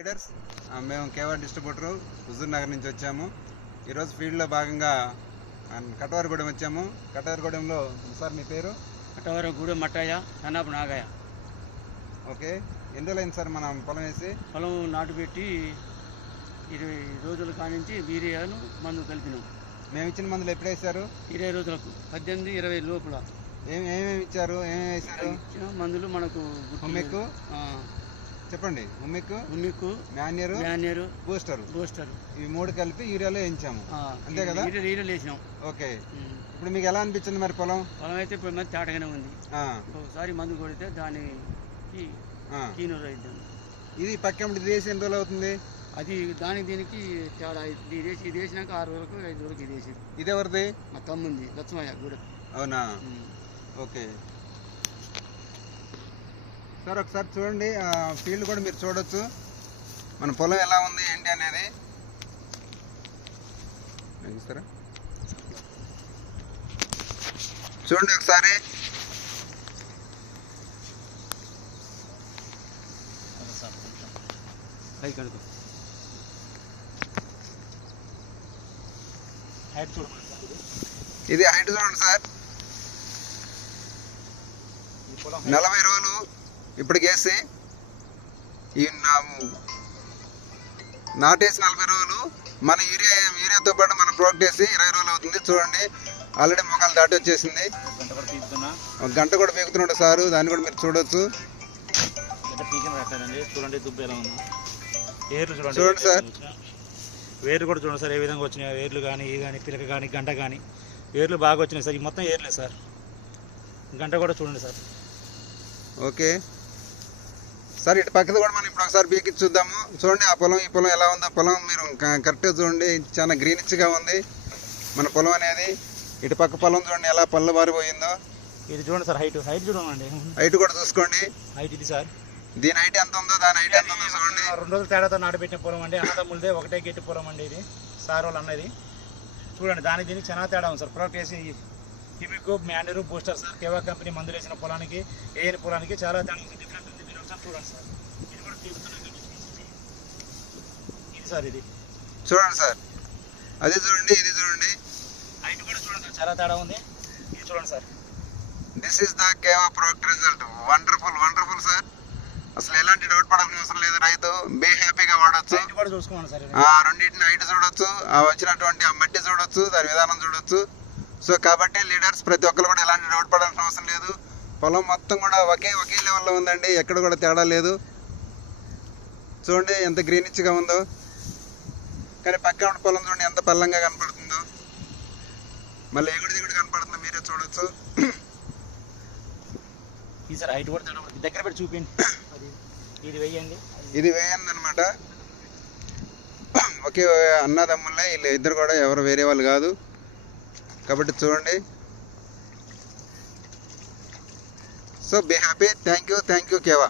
Riders మేము కేవా distributor Huzur Nagar నుంచి వచ్చాము. ఈరోజు ఫీల్డ్లో భాగంగా కటవారగూడెం వచ్చాము. కటవారగూడెంలో సార్ మీ పేరు? కటవారగూడెం మట్టయ్య, సన్నాపు నాగయ్య. ఓకే, ఎన్ని రోజులైంది సార్ మనం పొలం వేసి? పొలం నాటు పెట్టి 20 రోజుల కానించి వీరియాను మందు కలిపినాం. మేము ఇచ్చిన మందులు ఎప్పుడు వేసారు? 20 రోజులకు 18-20 లోపల. ఏమేమి ఇచ్చారు, ఏమేమి వేసారు? ఇచ్చిన మందులు మనకు హుమ్మిక్కు చెప్పండి. హుమ్మిక్కు, మాన్యూరు, బూస్టర్ ఇవి 3 కలిపి యూరియాలో వేయించాము, అంతే కదా? యూరియాలో వేసినాం. ఓకే, ఇప్పుడు మీకు ఎలా అనిపించింది మరి పొలం? అయితే ఇప్పుడు మరి తేటగానే ఉంది. ఒకసారి మందు కొడితే దానికి కీనూరు అవుతుంది. ఇది పక్కన ఇది వేసి ఎన్ని రోజులు అవుతుంది? అది దానికి దీనికి తేడా. ఇది వేసినాక 6 రోజులకు 5 రోజులకు ఇది వేసి. ఇది ఎవరిది? మా తమ్ముంది, లక్ష్మయ్య గూడ. అవునా? ఓకే సార్, ఒకసారి చూడండి, ఫీల్డ్ కూడా మీరు చూడొచ్చు మన పొలం ఎలా ఉంది ఏంటి అనేది. చూస్తారా? చూడండి ఒకసారి. ఇది హైట్ చూడండి సార్. 40 రోజులు ఇప్పటికి వేసి ఈ నాటేసి 40 రోజులు, మన యూరియాతో పాటు మన ప్రోడక్ట్ వేసి 20 రోజులు అవుతుంది. చూడండి, ఆల్రెడీ మొక్కలు దాటి వచ్చేసింది. 1 గంట కూడా పీకుతున్నాడు సారు, దాన్ని కూడా మీరు చూడొచ్చు. చూడండి సార్, వేర్లు కూడా చూడండి సార్ ఏ విధంగా వచ్చినాయి. వేర్లు కానీ ఇది కానీ పిలక కానీ గంట కానీ వేర్లు బాగా వచ్చినాయి సార్. ఈ మొత్తం ఏర్లేదు సార్. గంట కూడా చూడండి సార్. ఓకే సార్, ఇటు పక్కన కూడా మనం ఇప్పుడు ఒకసారి పీకి చూద్దాము. చూడండి ఆ పొలం, ఈ పొలం ఎలా ఉందో పొలం మీరు కరెక్ట్గా చూడండి. చాలా గ్రీనిష్గా ఉంది మన పొలం అనేది. ఇటు పక్క పొలం చూడండి ఎలా పళ్ళు మారిపోయిందో. ఇది చూడండి సార్, హైట్ చూడండి. హైట్ కూడా చూసుకోండి. హైట్ ఇది సార్. దీని హైట్ ఎంత ఉందో దాని హైట్ ఎంత ఉందో చూడండి. 2 రోజుల తేడాతో నాటుపెట్టిన పొలం అండి. అన్నదమ్ములదే ఒకటే గట్టి పొలం అండి ఇది. సార్ వాళ్ళు అన్నది చూడండి. దానికి దీనికి చాలా తేడా ఉంది సార్. ప్రోడక్ట్ వేసి హిమికో, మాన్యూరు, బూస్టర్ సార్. కేవా కంపెనీ మందులు వేసిన పొలానికి వేయని పొలానికి చాలా తేడా ఉంది, డిఫరెంట్ ఉంది. మీరు ఒకసారి చూడండి సార్. ఇది కూడా ఇది సార్, ఇది చూడండి సార్. అది చూడండి, ఇది చూడండి. హైట్ కూడా చూడండి సార్, చాలా తేడా ఉంది. ఇది చూడండి sir. This is the Keva product result. Wonderful sir. అసలు ఎలాంటి డౌట్ పడాల్సిన అవసరం లేదు. రైతు బీ హ్యాపీగా వాడచ్చు. రెండింటిని హైట్ చూడొచ్చు, వచ్చినటువంటి ఆ మట్టి చూడొచ్చు, దాని విధానం చూడొచ్చు. సో కాబట్టి లీడర్స్ ప్రతి ఒక్కరు కూడా ఎలాంటి డౌట్ పడాల్సిన అవసరం లేదు. పొలం మొత్తం కూడా ఒకే లెవెల్లో ఉందండి, ఎక్కడ కూడా తేడా లేదు. చూడండి ఎంత గ్రీనిష్గా ఉందో. కానీ పక్కన పొలం చూడండి ఎంత పల్లంగా కనపడుతుందో. మళ్ళీ ఎగుడు దిగుడు కనపడుతుందో మీరే చూడొచ్చు. సార్ హైట్ కూడా దగ్గర పెట్టి చూపించండి. ఇది వేయండి అనమాట. ఒకే అన్నదమ్ములే వీళ్ళు ఇద్దరు కూడా, ఎవరు వేరే వాళ్ళు కాదు. కాబట్టి చూడండి. So be happy. Thank you కేవా.